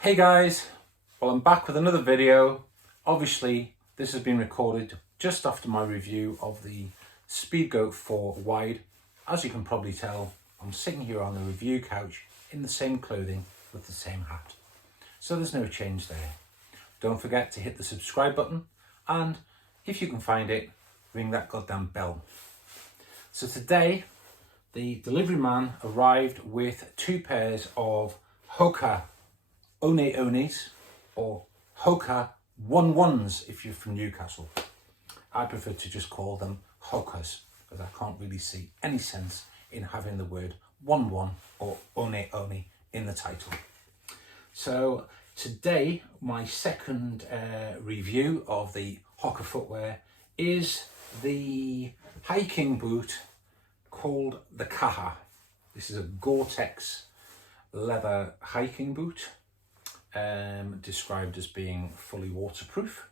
Hey guys, well I'm back with another video. Obviously this has been recorded just after my review of the Speedgoat 4 wide. As you can probably tell, I'm sitting here on the review couch in the same clothing with the same hat. So there's no change there. Don't forget to hit the subscribe button and if you can find it, ring that goddamn bell. So today the delivery man arrived with two pairs of Hoka Ones or Hoka 11s if you're from Newcastle. I prefer to just call them Hokas because I can't really see any sense in having the word 11 or One in the title. So today my second review of the Hoka footwear is the hiking boot called the Kaha. This is a Gore-Tex leather hiking boot. Described as being fully waterproof,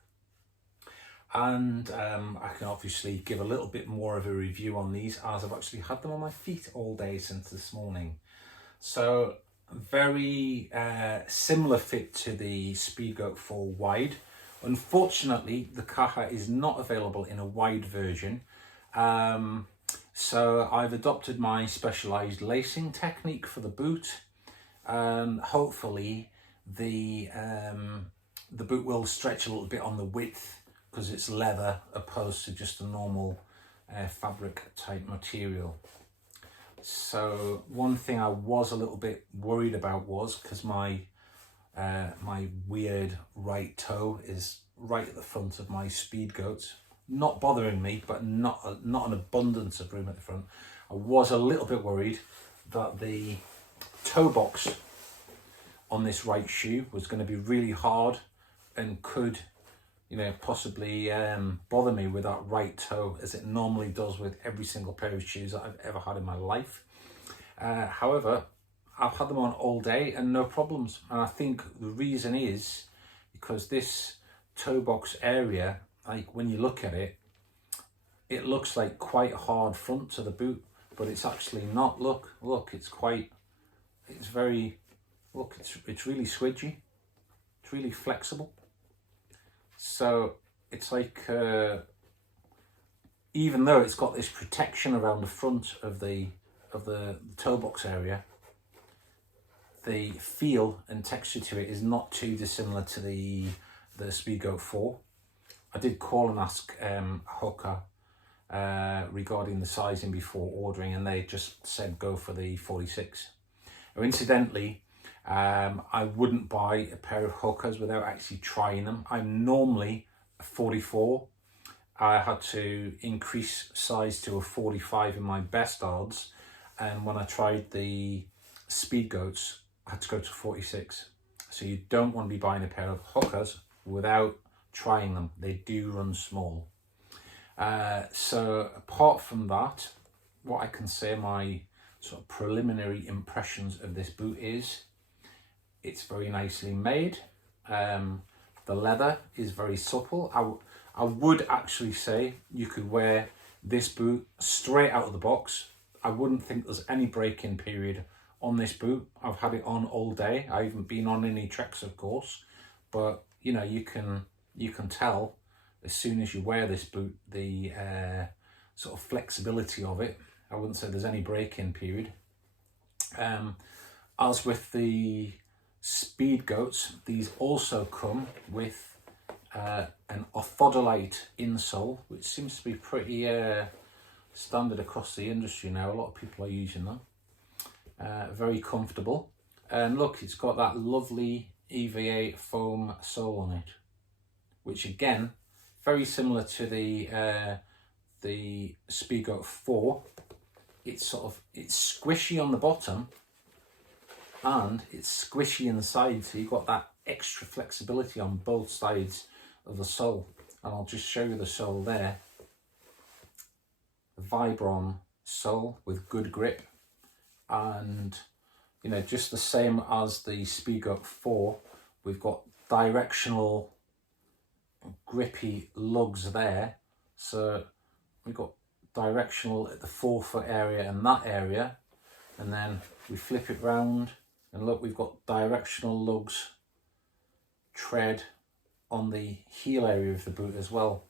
and I can obviously give a little bit more of a review on these as I've actually had them on my feet all day since this morning. So very similar fit to the Speedgoat 4 wide. Unfortunately the Kaha is not available in a wide version, so I've adopted my specialized lacing technique for the boot. Hopefully the boot will stretch a little bit on the width because it's leather opposed to just a normal fabric type material. So one thing I was a little bit worried about was because my weird right toe is right at the front of my Speedgoats, not bothering me, but not an abundance of room at the front. I was a little bit worried that the toe box on this right shoe was going to be really hard and could, possibly bother me with that right toe, as it normally does with every single pair of shoes that I've ever had in my life. However, I've had them on all day and no problems, and I think the reason is because this toe box area, like when you look at it, it looks like quite a hard front to the boot, but it's actually not. Look, it's really squidgy, it's really flexible. So it's like, even though it's got this protection around the front of the toe box area, the feel and texture to it is not too dissimilar to the Speedgoat 4. I did call and ask Hoka regarding the sizing before ordering, and they just said go for the 46. Now, incidentally, I wouldn't buy a pair of Hokas without actually trying them. I'm normally a 44. I had to increase size to a 45 in my best odds, and when I tried the Speedgoats, I had to go to 46. So you don't want to be buying a pair of Hokas without trying them. They do run small. So apart from that, what I can say my sort of preliminary impressions of this boot is it's very nicely made. The leather is very supple. I would actually say you could wear this boot straight out of the box. I wouldn't think there's any break-in period on this boot. I've had it on all day. I haven't been on any treks, of course, but you can tell as soon as you wear this boot the sort of flexibility of it. I wouldn't say there's any break-in period. As with the Speedgoats, these also come with an orthodolite insole, which seems to be pretty standard across the industry now. A lot of people are using them. Very comfortable, and look, it's got that lovely EVA foam sole on it, which again, very similar to the Speedgoat 4. It's squishy on the bottom and it's squishy inside, so you've got that extra flexibility on both sides of the sole. And I'll just show you the sole there. Vibram sole with good grip, and just the same as the Speedgoat 4, we've got directional grippy lugs there. So we've got directional at the forefoot area and that area, and then we flip it round and look, we've got directional lugs tread on the heel area of the boot as well.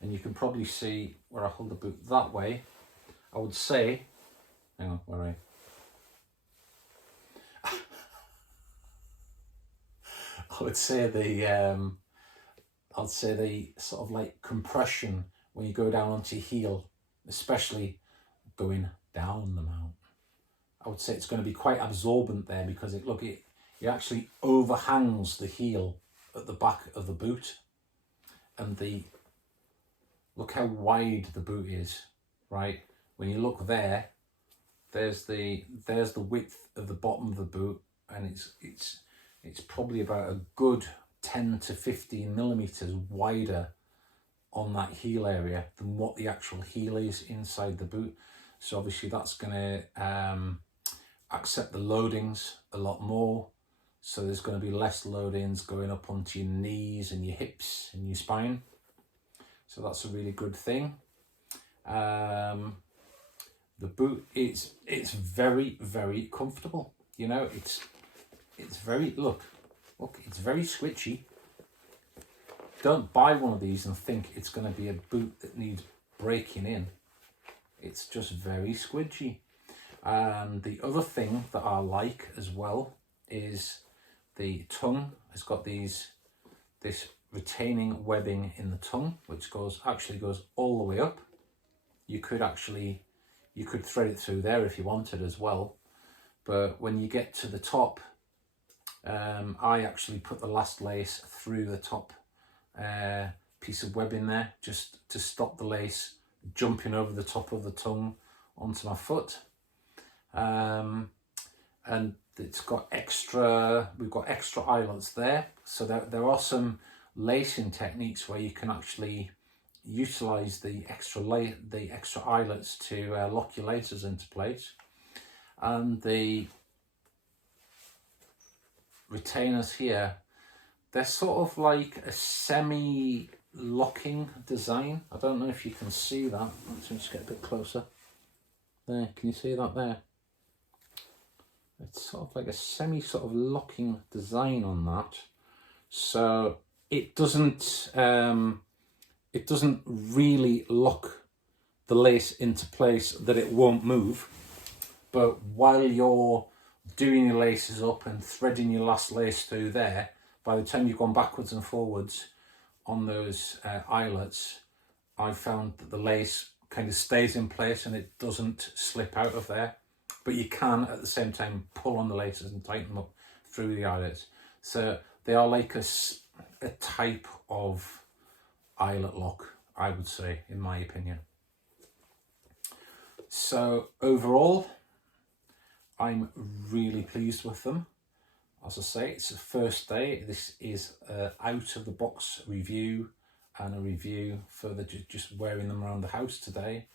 And you can probably see where I hold the boot that way. I would say, hang on, where are I? I would say the sort of like compression when you go down onto your heel, especially going down the mount. I would say it's going to be quite absorbent there, because it actually overhangs the heel at the back of the boot, and look how wide the boot is, right? When you look there, there's the width of the bottom of the boot, and it's probably about a good 10 to 15 millimeters wider on that heel area than what the actual heel is inside the boot. So obviously that's going to accept the loadings a lot more. So there's going to be less loadings going up onto your knees and your hips and your spine. So that's a really good thing. The boot it's very, very comfortable. You know, it's very, look, it's very squishy. Don't buy one of these and think it's going to be a boot that needs breaking in. It's just very squidgy. And the other thing that I like as well is the tongue has got this retaining webbing in the tongue, which actually goes all the way up. You could thread it through there if you wanted as well. But when you get to the top, I actually put the last lace through the top piece of webbing there, just to stop the lace jumping over the top of the tongue onto my foot. And we've got extra eyelets there, so there are some lacing techniques where you can actually utilize the extra eyelets to lock your laces into place. And the retainers here, they're sort of like a semi-locking design. I don't know if you can see that. Let's just get a bit closer. There, can you see that there? It's sort of like a sort of locking design on that. So it doesn't really lock the lace into place that it won't move. But while you're doing your laces up and threading your last lace through there, by the time you've gone backwards and forwards on those eyelets, I found that the lace kind of stays in place and it doesn't slip out of there. But you can at the same time pull on the laces and tighten them up through the eyelets. So they are like a type of eyelet lock, I would say, in my opinion. So overall, I'm really pleased with them. As I say, it's the first day. This is out of the box review and a review for just wearing them around the house today.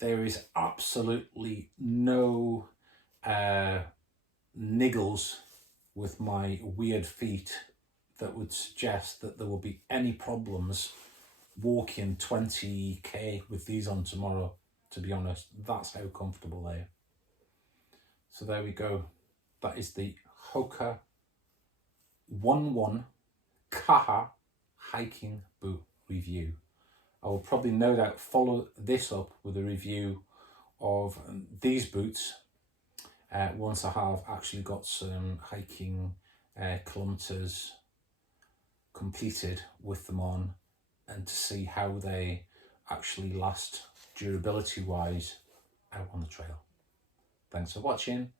There is absolutely no niggles with my weird feet that would suggest that there will be any problems walking 20k with these on tomorrow, to be honest. That's how comfortable they are. So there we go. That is the Hoka 1-1 Kaha hiking boot review. I will probably no doubt follow this up with a review of these boots once I have actually got some hiking kilometers completed with them on, and to see how they actually last durability wise out on the trail. Thanks for watching.